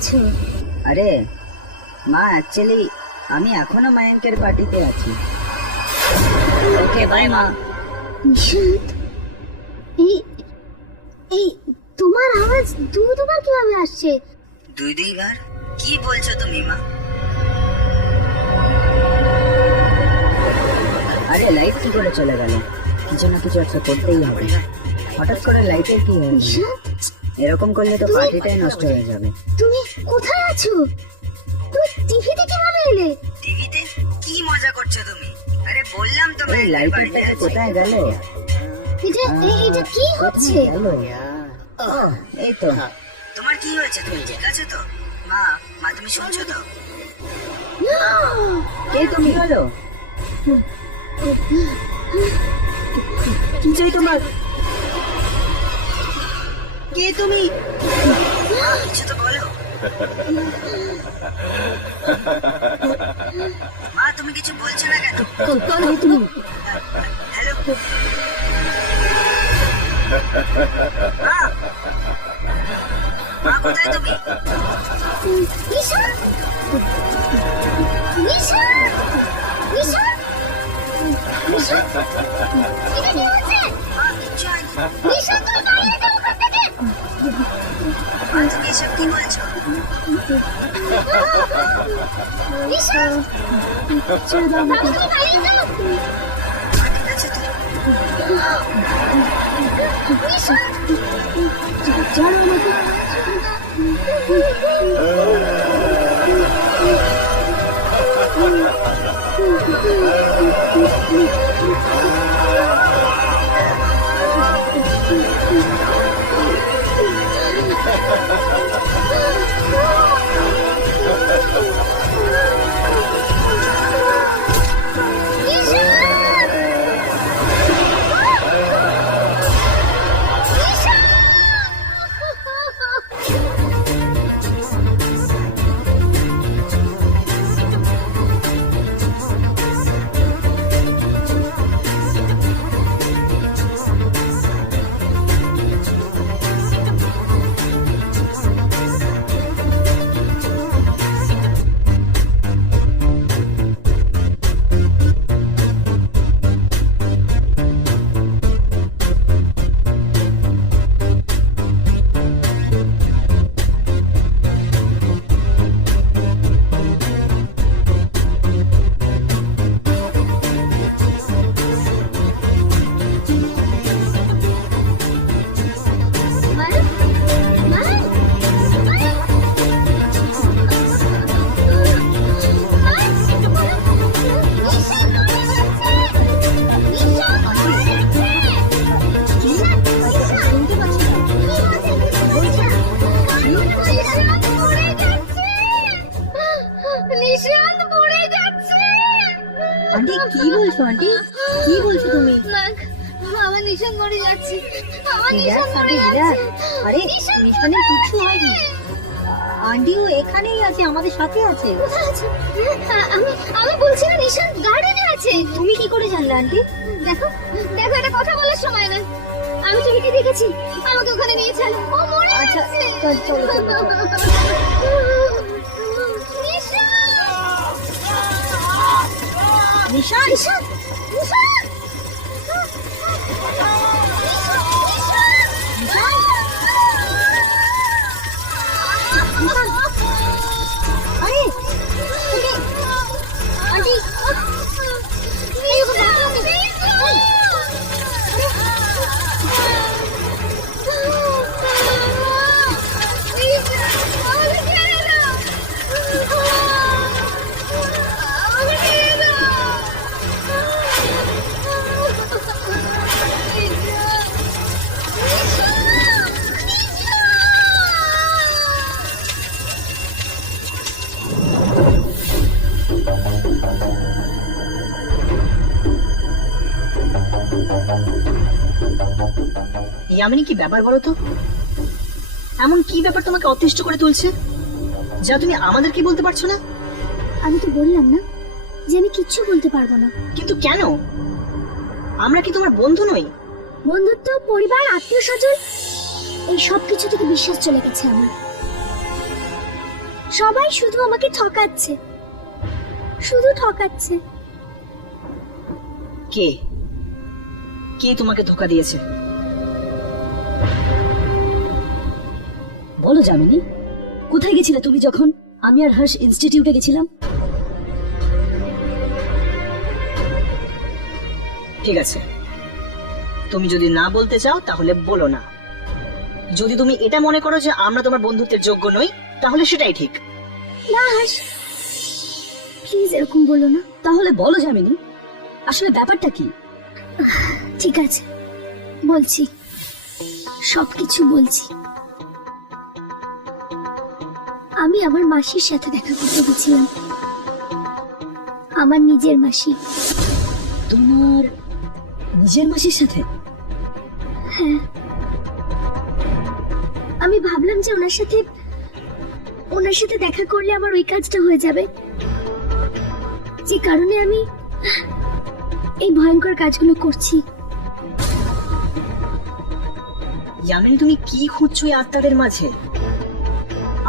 আছো? আরে মা, অ্যাকচুয়ালি আমি এখনো মায়াঙ্কের পার্টিতে আছি। ওকে বাই মা। নিশান্ত, এই এই তোমার আওয়াজ দুবার কিভাবে আসছে? দুইবার? কি বলছো তুমি মা? আরে লাইট কি করে চলে গেল? কিছু না কিছু একটা করতেই হবে। হঠাৎ করে লাইটের কি হলো? নিশান্ত, এরকম করলে তো পার্টিটাই নষ্ট হয়ে যাবে। তুমি কোথায় আছো? তুমি টিভিতে কিভাবে এলে? টিভিতে? কি মজা করছো তুমি? আরে বললাম তো এই লাইটারটা কোথায় গেল? এটা কি হচ্ছে? এই তো। তোমার কি হয়েছে? তুমি ঠিক আছে তো? মা, মা তুমি শুনছো তো? কে তুমি? বলো। কি চাই তোমার? কে তুমি? কিছু তো বলো। মা তুমি কিছু বলছো না কেন? তুমি হ্যালো মা, মা কোথায় তুমি? নিশান্ত, নিশান্ত, নিশান্ত, নিশান্ত, এটা কি হচ্ছে? মা কিচ্ছু হয়নি। নিশান্ত, তুমি বাইরে যাও ওখান থেকে। মা তুমি এসব কি বলছো? নিশান্ত, ছেড়ে দাও আমাকে। তুমি বাইরে যাও। মা ঠিক আছে তো? নিশান্ত, ছাড়ো আমাকে। নিশান্ত পড়ে যাচ্ছে। আন্টি কি বলছো? আন্টি কি বলছো তুমি? আমার নিশান্ত মরে যাচ্ছে। আমার নিশান্ত মরে যাচ্ছে। আরে নিশানের কিছু হয়নি। আন্টিও এখানেই আছে, আমাদের সাথে আছে। কোথায় আছে? আমি বলছি না নিশান্ত গার্ডেনে আছে। তুমি কি করে জানলে আন্টি? দেখো দেখো, এটা কথা বলার সময় না। আমি টিভিতে দেখেছি, আমাকে ওখানে নিয়ে চলো। ও মরে আচ্ছা, যাচ্ছে। চলো, চলো। নিশান, নিশান্ত, নিশান্ত, আরে তুমি আন্টি এই ওকে ডাকো। ইয়ামিনী, কি ব্যাপার বলো তো? এমন কি ব্যাপার তোমাকে অতিষ্ঠ করে তুলছে যা তুমি আমাদের কি বলতে পারছো না? আমি তো বললাম না যে আমি কিচ্ছু বলতে পারবো না। কিন্তু কেন? আমরা কি তোমার বন্ধু নই? বন্ধুত্ব, পরিবার, আত্মীয় স্বজন, এই সব কিছু থেকে বিশ্বাস চলে গেছে আমার। সবাই শুধু আমাকে ঠকাচ্ছে, শুধু ঠকাচ্ছে। কে কে তোমাকে ধোকা দিয়েছে? বলো যামিনী, কোথায় গেছিলে তুমি যখন আমি আর হর্ষ ইনস্টিটিউটে গেছিলাম? ঠিক আছে, তুমি যদি না বলতে চাও তাহলে বলো না। যদি তুমি এটা মনে করো যে আমরা তোমার বন্ধুত্বের যোগ্য নই, তাহলে সেটাই ঠিক। না হর্ষ, প্লিজ এরকম বলো না। তাহলে বলো যামিনী, আসলে ব্যাপারটা কি? ঠিক আছে, বলছি, সবকিছু বলছি। আমি আমার মাসির সাথে দেখা করতে গেছিলাম, আমার নিজের মাসি। তোমার নিজের মাসির সাথে? হ্যাঁ, আমি ভাবলাম যে ওনার সাথে দেখা করলে আমার ওই কাজটা হয়ে যাবে, যে কারণে আমি এই ভয়ঙ্কর কাজগুলো করছি। ইয়ামিনী, তুমি কি খুঁজছো এই আত্মাদের মাঝে?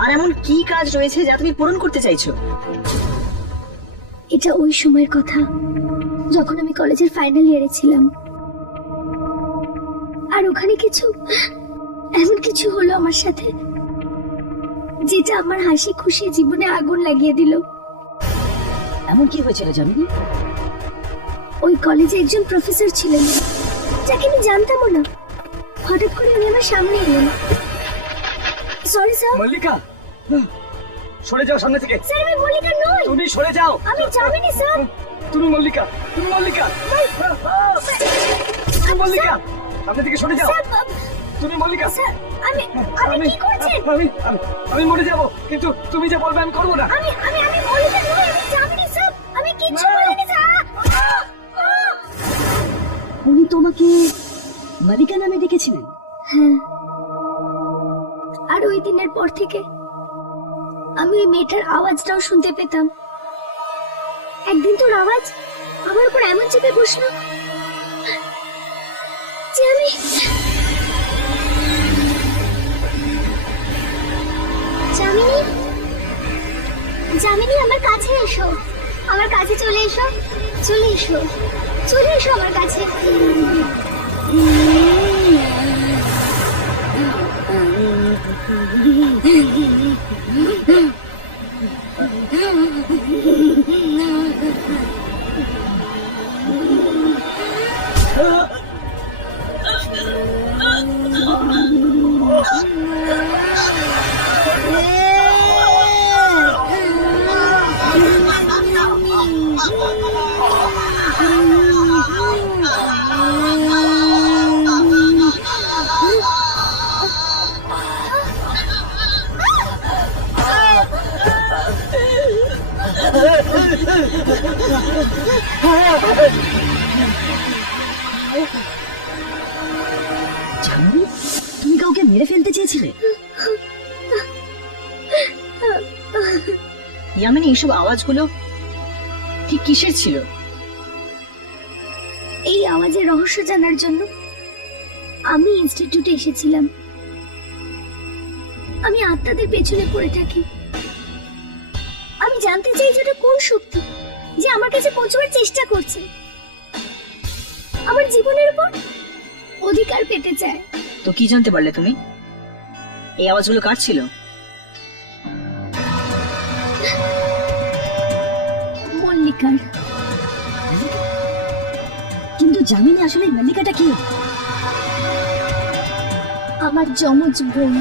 আর এমন কি কাজ রয়েছে যা তুমি পূরণ করতে চাইছো? এটা ওই সময়ের কথা যখন আমি কলেজের ফাইনাল ইয়ারে ছিলাম, আর ওখানে এমন কিছু হলো আমার সাথে যেটা আমার হাসি খুশি জীবনে আগুন লাগিয়ে দিল। এমন কি হয়েছিল যামিনী? ওই কলেজে একজন প্রফেসর ছিলেন যাকে আমি জানতামও না। হঠাৎ করে উনি আমার সামনে এলেন। Sorry sir. মল্লিকা, সরে যাও সামনে থেকে। স্যার, আমি মল্লিকা নই। তুমি সরে যাও। আমি যামিনী স্যার। তুমি মল্লিকা, তুমি মল্লিকা, তুমি মল্লিকা, সামনে থেকে সরে যাও। স্যার, তুমি মল্লিকা। স্যার, আপনি কি করছেন? আমি মরে যাব, কিন্তু তুমি যা বলবে আমি করবো না। আমি মল্লিকা নই, আমি যামিনী স্যার। আমি কিচ্ছু বলিনি স্যার। উনি তোমাকে মালিকা নামে ডেকেছিলেন? হ্যাঁ, আর ওই দিনের পর থেকে আমি ওই মেয়েটার আওয়াজটাও শুনতে পেতাম। একদিন তোর আওয়াজ আমার উপর এমন চেপে বসলো যে আমি যামিনী, যামিনী আমার কাছে এসো, আমার কাছে চলে এসো, চলে এসো, চলে এসো আমার কাছে। যামিনী, তুমি কাউকে মেরে ফেলতে চেয়েছিলে? ইয়ামিনী, এইসব আওয়াজগুলো ঠিক কিসের ছিল? এই আওয়াজের রহস্য জানার জন্য আমি ইনস্টিটিউটে এসেছিলাম। আমি আত্মাদের পেছনে পড়ে থাকি। আমি জানতে চাই যে এটা কোন শক্তি যে আমার কাছে পৌঁছবার চেষ্টা করছে, আমার জীবনের উপর অধিকার পেতে চায়। তো কি জানতে পারলে তুমি? এই আওয়াজগুলো কার ছিল? মল্লিকার। কিন্তু যামিনী, আসলে মালিকাটা কি? আমার যমজ বোন।